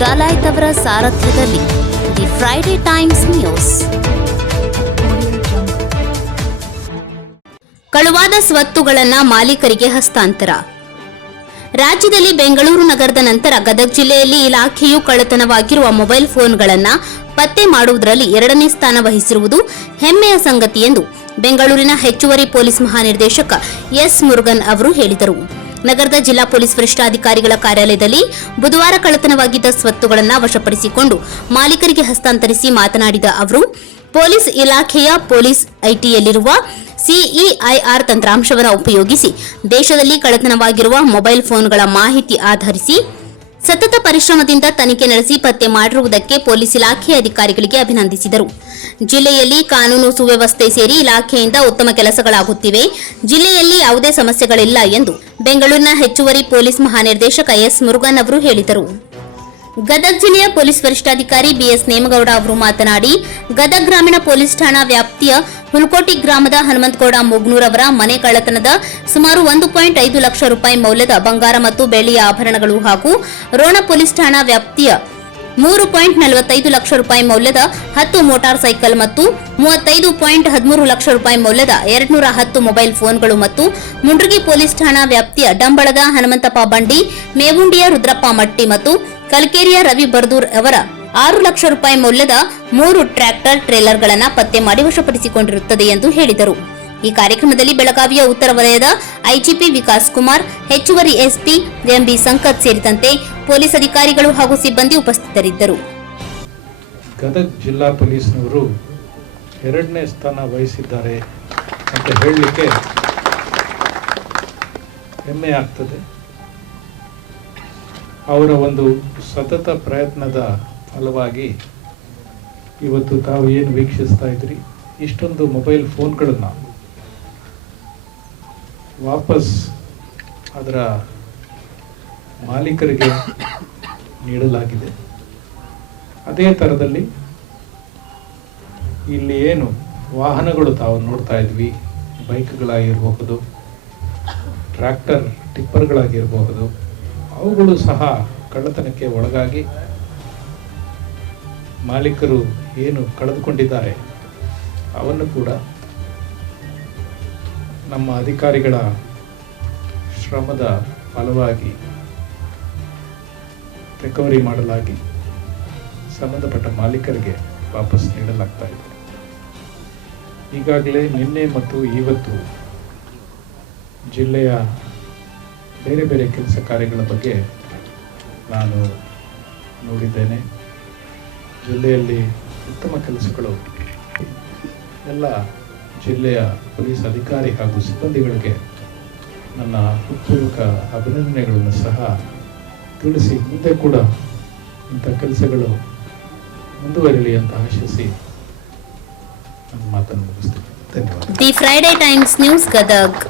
ಡಲಾಯ್ತ್ ಅವರ ಸಾರಥ್ಯದಲ್ಲಿ the Friday times news. ಕಳುವಾದ ಸ್ವತ್ತುಗಳನ್ನು ಮಾಲೀಕರಿಗೆ ಹಸ್ತಾಂತರ. ರಾಜ್ಯದಲ್ಲಿ ಬೆಂಗಳೂರು ನಗರದ ನಂತರ ಗದಗ ಜಿಲ್ಲೆಯಲ್ಲಿ ಇಲಾಖೆಯು ಕಳ್ಳತನವಾಗಿರುವ ಮೊಬೈಲ್ ಫೋನ್ಗಳನ್ನು ಪತ್ತೆ ಮಾಡುವುದರಲ್ಲಿ 2ನೇ ಸ್ಥಾನ ವಹಿಸಿರುವುದು ಹೆಮ್ಮೆಯ ಸಂಗತಿ ಎಂದು ಬೆಂಗಳೂರಿನ ಹೆಚ್ಚುವರಿ ಪೊಲೀಸ್ ಮಹಾನಿರ್ದೇಶಕ ಎಸ್ ಮುರುಗನ್ ಅವರು ಹೇಳಿದರು. ನಗರದ ಜಿಲ್ಲಾ ಪೊಲೀಸ್ ವರಿಷ್ಠಾಧಿಕಾರಿಗಳ ಕಾರ್ಯಾಲಯದಲ್ಲಿ ಬುಧವಾರ ಕಳ್ಳತನವಾಗಿದ್ದ ಸ್ವತ್ತುಗಳನ್ನು ವಶಪಡಿಸಿಕೊಂಡು ಮಾಲೀಕರಿಗೆ ಹಸ್ತಾಂತರಿಸಿ ಮಾತನಾಡಿದ ಅವರು, ಪೊಲೀಸ್ ಇಲಾಖೆಯ ಪೊಲೀಸ್ ಐಟಿಯಲ್ಲಿರುವ ಸಿಇಐಆರ್ ತಂತ್ರಾಂಶವನ್ನು ಉಪಯೋಗಿಸಿ ದೇಶದಲ್ಲಿ ಕಳ್ಳತನವಾಗಿರುವ ಮೊಬೈಲ್ ಫೋನ್ಗಳ ಮಾಹಿತಿ ಆಧರಿಸಿ ಸತತ ಪರಿಶ್ರಮದಿಂದ ತನಿಖೆ ನಡೆಸಿ ಪತ್ತೆ ಮಾಡಿರುವುದಕ್ಕೆ ಪೊಲೀಸ್ ಇಲಾಖೆಯ ಅಧಿಕಾರಿಗಳಿಗೆ ಅಭಿನಂದಿಸಿದರು. ಜಿಲ್ಲೆಯಲ್ಲಿ ಕಾನೂನು ಸುವ್ಯವಸ್ಥೆ ಸೇರಿ ಇಲಾಖೆಯಿಂದ ಉತ್ತಮ ಕೆಲಸಗಳಾಗುತ್ತಿವೆ. ಜಿಲ್ಲೆಯಲ್ಲಿ ಯಾವುದೇ ಸಮಸ್ಯೆಗಳಿಲ್ಲ ಎಂದು ಬೆಂಗಳೂರಿನ ಹೆಚ್ಚುವರಿ ಪೊಲೀಸ್ ಮಹಾನಿರ್ದೇಶಕ ಎಸ್ ಮುರುಗನ್ ಅವರು ಹೇಳಿದರು. ಗದಗ ಜಿಲ್ಲೆಯ ಪೊಲೀಸ್ ವರಿಷ್ಠಾಧಿಕಾರಿ ಬಿಎಸ್ ನೇಮಗೌಡ ಅವರು ಮಾತನಾಡಿ, ಗದಗ ಗ್ರಾಮೀಣ ಪೊಲೀಸ್ ಠಾಣಾ ವ್ಯಾಪ್ತಿಯ ಹುಲ್ಕೋಟಿ ಗ್ರಾಮದ ಹನುಮಂತಗೌಡ ಮುಗ್ನೂರ್ ಅವರ ಮನೆ ಕಳ್ಳತನದ ಸುಮಾರು 1.5 ಲಕ್ಷ ರೂಪಾಯಿ ಮೌಲ್ಯದ ಬಂಗಾರ ಮತ್ತು ಬೆಳ್ಳಿಯ ಆಭರಣಗಳು ಹಾಗೂ ರೋಣ ಪೊಲೀಸ್ ಠಾಣಾ ವ್ಯಾಪ್ತಿಯ 3.45 ಲಕ್ಷ ರೂಪಾಯಿ ಮೌಲ್ಯದ 10 ಮೋಟಾರ್ ಸೈಕಲ್ ಮತ್ತು 35.13 ಲಕ್ಷ ರೂಪಾಯಿ ಮೌಲ್ಯದ 210 ಮೊಬೈಲ್ ಫೋನ್ಗಳು ಮತ್ತು ಮುಂಡ್ರಗಿ ಪೊಲೀಸ್ ಠಾಣಾ ವ್ಯಾಪ್ತಿಯ ಡಂಬಳದ ಹನುಮಂತಪ್ಪ ಬಂಡಿ, ಮೇವುಂಡಿಯ ರುದ್ರಪ್ಪ ಮಟ್ಟಿ ಮತ್ತು ಕಲ್ಕೇರಿಯ ರವಿ ಬರ್ದೂರ್ ಅವರ 6 ಲಕ್ಷ ರೂಪಾಯಿ ಮೌಲ್ಯದ 3 ಟ್ರ್ಯಾಕ್ಟರ್ ಟ್ರೇಲರ್ಗಳನ್ನು ಪತ್ತೆ ಮಾಡಿ ವಶಪಡಿಸಿಕೊಂಡಿರುತ್ತದೆ ಎಂದು ಹೇಳಿದರು. ಈ ಕಾರ್ಯಕ್ರಮದಲ್ಲಿ ಬೆಳಗಾವಿಯ ಉತ್ತರ ವಲಯದ ಐಜಿಪಿ ವಿಕಾಸ್ ಕುಮಾರ್, ಹೆಚ್ಚುವರಿ ಎಸ್ಪಿ ಎಂಬಿ ಸಂಕತ್ ಸೇರಿದಂತೆ ಪೊಲೀಸ್ ಅಧಿಕಾರಿಗಳು ಹಾಗೂ ಸಿಬ್ಬಂದಿ ಉಪಸ್ಥಿತರಿದ್ದರು. ಗದಗ ಜಿಲ್ಲಾ ಪೊಲೀಸ್ನವರು 2ನೇ ಸ್ಥಾನ ವಹಿಸಿದ್ದಾರೆ ಅಂತ ಹೇಳಲಿಕ್ಕೆ ಹೆಮ್ಮೆ ಆಗ್ತದೆ. ಅವರ ಒಂದು ಸತತ ಪ್ರಯತ್ನದ ಫಲವಾಗಿ ಇವತ್ತು ತಾವು ಏನು ವೀಕ್ಷಿಸ್ತಾ ಇದ್ರಿ, ಇಷ್ಟೊಂದು ಮೊಬೈಲ್ ಫೋನ್ಗಳನ್ನು ವಾಪಸ್ ಅದರ ಮಾಲೀಕರಿಗೆ ನೀಡಲಾಗಿದೆ. ಅದೇ ಥರದಲ್ಲಿ ಇಲ್ಲಿ ಏನು ವಾಹನಗಳು ತಾವು ನೋಡ್ತಾ ಇದ್ವಿ, ಬೈಕ್ಗಳಾಗಿರಬಹುದು, ಟ್ರ್ಯಾಕ್ಟರ್ ಟಿಪ್ಪರ್ಗಳಾಗಿರಬಹುದು, ಅವುಗಳು ಸಹ ಕಳ್ಳತನಕ್ಕೆ ಒಳಗಾಗಿ ಮಾಲೀಕರು ಏನು ಕಳೆದುಕೊಂಡಿದ್ದಾರೆ ಅವನ್ನು ಕೂಡ ನಮ್ಮ ಅಧಿಕಾರಿಗಳ ಶ್ರಮದ ಫಲವಾಗಿ ರಿಕವರಿ ಮಾಡಲಾಗಿ ಸಂಬಂಧಪಟ್ಟ ಮಾಲೀಕರಿಗೆ ವಾಪಸ್ ನೀಡಲಾಗ್ತಾ ಇದೆ. ಈಗಾಗಲೇ ನಿನ್ನೆ ಮತ್ತು ಇವತ್ತು ಜಿಲ್ಲೆಯ ಬೇರೆ ಬೇರೆ ಕೆಲಸ ಕಾರ್ಯಗಳ ಬಗ್ಗೆ ನಾನು ನೋಡಿದ್ದೇನೆ. ಜಿಲ್ಲೆಯಲ್ಲಿ ಉತ್ತಮ ಕೆಲಸಗಳು ಎಲ್ಲ ಜಿಲ್ಲೆಯ ಪೊಲೀಸ್ ಅಧಿಕಾರಿ ಹಾಗೂ ಸಿಬ್ಬಂದಿಗಳಿಗೆ ನನ್ನ ಹೃತ್ಪೂರ್ವಕ ಅಭಿನಂದನೆಗಳನ್ನು ಸಹ ತಿಳಿಸಿ, ಮುಂದೆ ಕೂಡ ಇಂಥ ಕೆಲಸಗಳು ಮುಂದುವರಿಯಲಿ ಅಂತ ಆಶಿಸಿ ನನ್ನ ಮಾತನ್ನು ಮುಗಿಸ್ತೀನಿ. ಧನ್ಯವಾದ. The Friday times news Gadag.